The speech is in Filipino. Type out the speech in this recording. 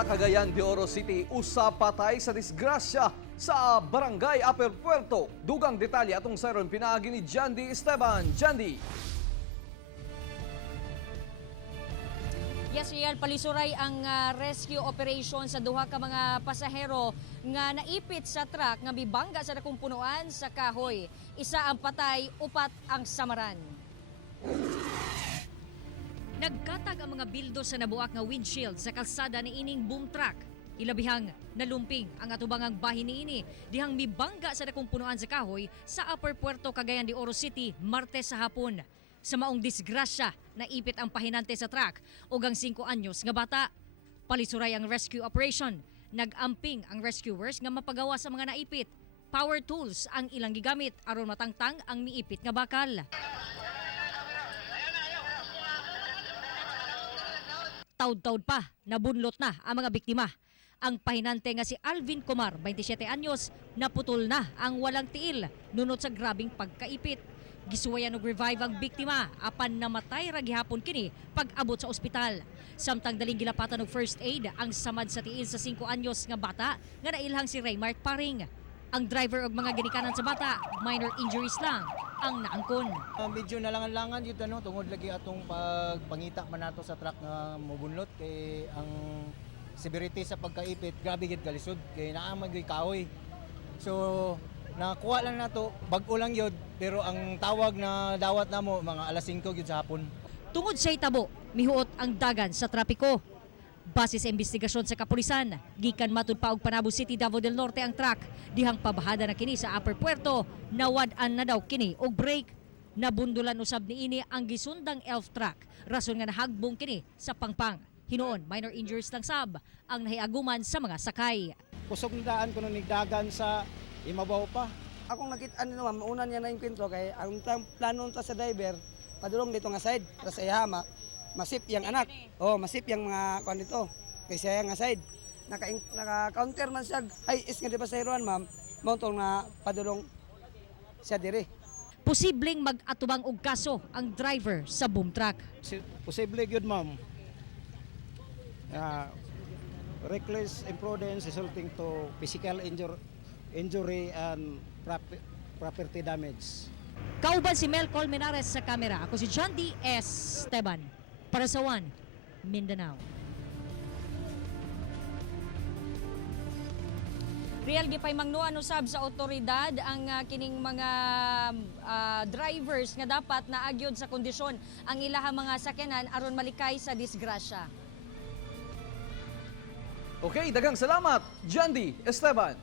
Sa Cagayan de Oro City, usa patay sa disgrasya sa Barangay Upper Puerto. Dugang detalye atong sayron pinaagi ni Jandy Esteban. Jandy. Yes, Rial, palisuray ang rescue operation sa duha ka mga pasahero nga naipit sa truck nga mibangga sa dakong punuan sa kahoy. Isa ang patay, upat ang samaran. Nagkatag ang mga bildo sa nabuak nga windshield sa kalsada ni ining boom truck. Ilabihang nalumping ang atubangang bahin niini dihang mibangga sa dakong punuan sa kahoy sa Upper Puerto, Cagayan de Oro City, Martes sa hapon. Sa maong disgrasya, naipit ang pahinante sa truck ug ang 5 anyos nga bata. Palisuray ang rescue operation. Nag-amping ang rescuers nga mapagawa sa mga naipit. Power tools ang ilang gigamit aron matangtang ang miipit nga bakal. Taud-taud pa, nabunlot na ang mga biktima. Ang pahinante nga si Alvin Comar, 27 anyos, naputol na ang walang tiil nunod sa grabing pagkaipit. Gisuwayan og revive ang biktima apan namatay ra gihapon kini pag-abot sa ospital. Samtang daling gilapatan og first aid ang samad sa tiil sa 5 anyos nga bata nga nailhang si Raymart Paring. Ang driver og mga ginikanan sa bata, minor injuries lang ang naangkon. Medyo nalangan-langan yun tungod lagi atong pagpangita man nato sa truck nga mabunlot kay ang severity sa pagkaipit grabe gid kalisod kay naaman gyud kahoy. So nakuha lang nato bag-o lang yun pero ang tawag na dawat namo mga alas 5 gyud sa hapon. Tungod sa hitabo, mihuot ang dagan sa trapiko. Base sa investigasyon sa kapulisan, gikan matud pa og Panabo City, Davao del Norte ang truck. Dihang pabahada na kini sa Upper Puerto, nawad-an na daw kini og brake. Nabundulan usab niini ang gisundang elf truck, rason nga nahagbong kini sa pangpang. Hinuon, minor injuries lang sab ang nahiaguman sa mga sakay. Kusog na daan ko nung nigdagan sa imabaw pa. Akong nakita ma'am, una niya na inkwentro kay ang plano ta sa driver, padulong dito nga side, para sa ihama, masip yang anak. Oh, masip yang mga kuan dito. Kay siya nga side. Naka-counter man siya. Ay, is nga di ba sa hiruan, ma'am? Mountong na padulong siya dire. Posibleng mag-atubang og kaso ang driver sa boom truck. Posible yun, ma'am. Reckless imprudence resulting to physical injury and property damage. Kauban si Mel Colmenares sa kamera. Ako si Jandy Esteban para sa One Mindanao. Real gipay mangnuan usab sa otoridad ang kining mga drivers nga dapat naagyod sa kondisyon ang ilahang mga sakyanan aron malikay sa disgrasya. Okay, daghang salamat, Jandy Esteban.